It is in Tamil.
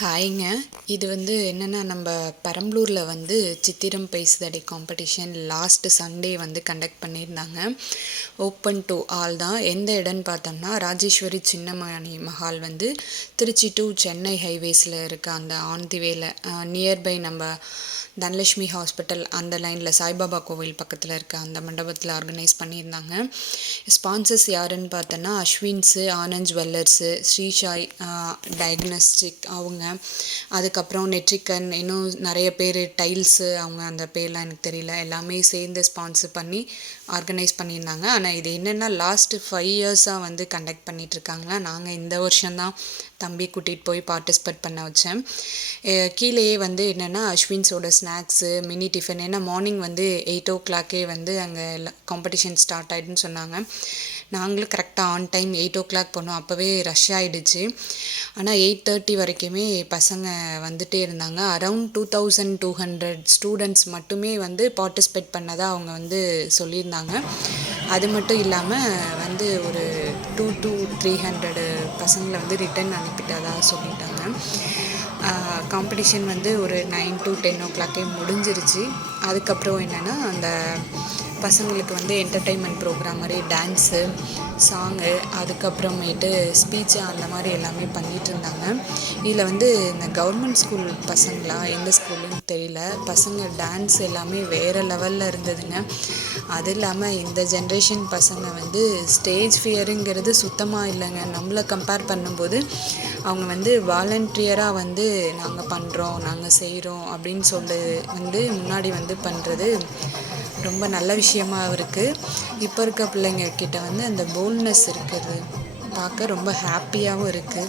ஹாய்ங்க. இது என்னென்னா, நம்ம பெரம்பலூரில் சித்திரம் Pesuthadi competition last Sunday conduct பண்ணியிருந்தாங்க. ஓப்பன் டு ஆல் தான். எந்த இடம்னு பார்த்தோம்னா, ராஜேஸ்வரி சின்னமணி மஹால் திருச்சி டு சென்னை ஹைவேஸில் இருக்க அந்த ஆன் தி வேல நியர்பை நம்ம தனலட்சுமி ஹாஸ்பிட்டல் அந்த லைனில் சாய்பாபா கோவில் பக்கத்தில் இருக்க அந்த மண்டபத்தில் ஆர்கனைஸ் பண்ணியிருந்தாங்க. ஸ்பான்சர்ஸ் யாருன்னு பார்த்தோன்னா, அஸ்வின்ஸு, ஆனந்த் ஜுவல்லர்ஸு, ஸ்ரீஷாய் டயக்னஸ்டிக் அவங்க, அதுக்கப்புறம் நெட்ரிக்கன், இன்னும் நிறைய பேர் டைல்ஸு அவங்க அந்த பேர்லாம் எனக்கு தெரியல, எல்லாமே சேர்ந்து ஸ்பான்சர் பண்ணி ஆர்கனைஸ் பண்ணியிருந்தாங்க. ஆனால் இது என்னென்னா லாஸ்ட்டு 5 இயர்ஸாக கண்டக்ட் பண்ணிகிட்ருக்காங்களா. நாங்கள் இந்த வருஷம்தான் தம்பி கூட்டிகிட்டு போய் பார்ட்டிசிபேட் பண்ண வச்சேன். கீழேயே என்னென்னா அஸ்வின்ஸோட ஸ்நாக்ஸு, மினி டிஃபன், ஏன்னா மார்னிங் 8 o'clock அங்கே காம்படிஷன் ஸ்டார்ட் ஆகிடுன்னு சொன்னாங்க. நாங்களும் கரெக்டாக ஆன் டைம் 8 o'clock போனோம். அப்போவே ரஷ் ஆகிடுச்சு. ஆனால் 8:30 வரைக்குமே பசங்க வந்துகிட்டே இருந்தாங்க. அரவுண்ட் 2200 ஸ்டூடெண்ட்ஸ் மட்டுமே பார்ட்டிசிபேட் பண்ணதாக அவங்க சொல்லியிருந்தாங்க. அது மட்டும் இல்லாமல் ஒரு 200 to 300 பசங்களை ரிட்டன் அனுப்பிட்டதாக சொல்லிட்டாங்க. காம்படிஷன் ஒரு 9 to 10 o'clock முடிஞ்சிருச்சு. அதுக்கப்புறம் என்னென்னா, அந்த பசங்களுக்கு என்டர்டெயின்மெண்ட் ப்ரோக்ராம் மாதிரி டான்ஸு, சாங்கு, அதுக்கப்புறமேட்டு ஸ்பீச்சு அந்த மாதிரி எல்லாமே பண்ணிகிட்டு இருந்தாங்க. இதில் இந்த கவர்மெண்ட் ஸ்கூல் பசங்களா எந்த ஸ்கூலுன்னு தெரியல, பசங்க டான்ஸ் எல்லாமே வேறு லெவலில் இருந்ததுங்க. அது இல்லாமல் இந்த ஜென்ரேஷன் பசங்க ஸ்டேஜ் ஃபியருங்கிறது சுத்தமாக இல்லைங்க. நம்மளை கம்பேர் பண்ணும்போது அவங்க வாலண்டியராக நாங்கள் பண்ணுறோம், நாங்கள் செய்கிறோம் அப்படின்னு முன்னாடி பண்ணுறது ரொம்ப நல்ல விஷயமா இருக்குது. இப்போ இருக்க பிள்ளைங்கக்கிட்ட அந்த போல்ட்னஸ் இருக்கிறது பார்க்க ரொம்ப ஹாப்பியாகவும் இருக்குது.